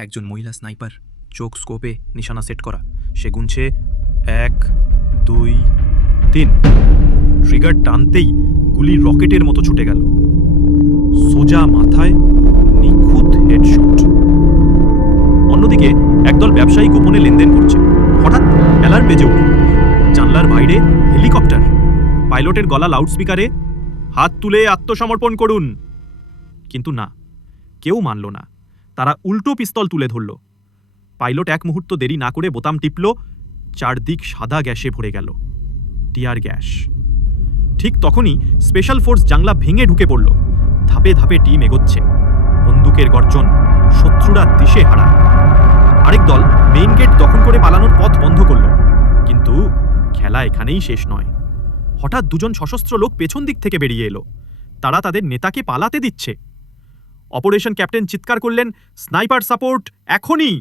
একজন মহিলা স্নাইপার, চোখ স্কোপে নিশানা সেট করা। সে গুনছে 1, 2, 3। ট্রিগার টানতেই গুলি রকেটের মতো ছুটে গেল, সোজা মাথায়, নিখুঁত হেডশট। অন্যদিকে একদল ব্যবসায়ী গোপনে লেনদেন করছে। হঠাৎ অ্যালার্ম বেজে উঠল। জানলার বাইরে হেলিকপ্টার। পাইলটের গলা লাউডস্পিকারে, হাত তুলে আত্মসমর্পণ করুন। কিন্তু না, কেউ মানল না। তারা উল্টো পিস্তল তুলে ধরল। পাইলট এক মুহূর্ত দেরি না করে বোতাম টিপল। চারদিক সাদা গ্যাসে ভরে গেল, টিয়ার গ্যাস। ঠিক তখনই স্পেশাল ফোর্স জানলা ভেঙে ঢুকে পড়ল। ধাপে ধাপে টিম এগোচ্ছে, বন্দুকের গর্জন, শত্রুরা দিশে হারা। আরেক দল মেইন গেট দখল করে পালানোর পথ বন্ধ করল। কিন্তু খেলা এখানেই শেষ নয়। হঠাৎ দুজন সশস্ত্র লোক পেছন দিক থেকে বেরিয়ে এলো। তারা তাদের নেতাকে পালাতে দিচ্ছে। অপারেশন ক্যাপ্টেন চিৎকার করলেন, স্নাইপার সাপোর্ট এখনই!